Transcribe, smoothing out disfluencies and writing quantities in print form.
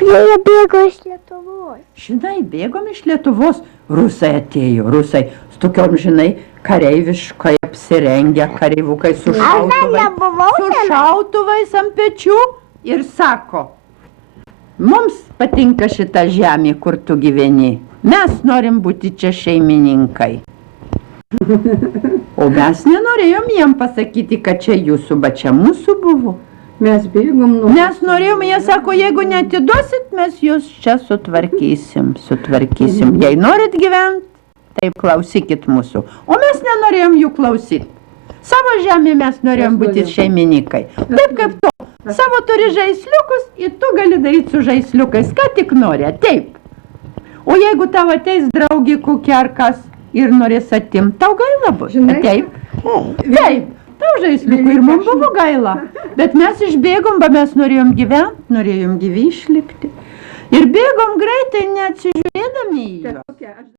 Kurie jie bėgo iš Lietuvos? Žinai, bėgom iš Lietuvos. Rusai atėjo, rusai. Su tokiom, žinai, kareiviškai apsirengę kareivukai su šautuvais ant pečių ir sako, mums patinka šita žemė, kur tu gyveni. Mes norim būti čia šeimininkai. O mes nenorėjom jiem pasakyti, kad čia jūsų, bet čia mūsų buvo. Mes bėgom nuo... Mes norėjom, jie sako, jeigu neatiduosit, mes jūs čia sutvarkysim. Jei norit gyventi, taip klausykit mūsų. O mes nenorėjom jų klausyti. Savo žemė mes norėjom būti šeimininkai. Taip kaip tu. Savo turi žaisliukus ir tu gali daryti su žaisliukais, ką tik nori. Taip. O jeigu tavo ateis draugė kokia ar kas ir norės atimt, tau gaila bus. Taip. Taip. Tau žaisliukų ir mums buvo gaila. Bet mes išbėgom, mes norėjom gyventi, norėjom gyvi išlipti. Ir bėgom greitai, neatsižiūrėdami į juos.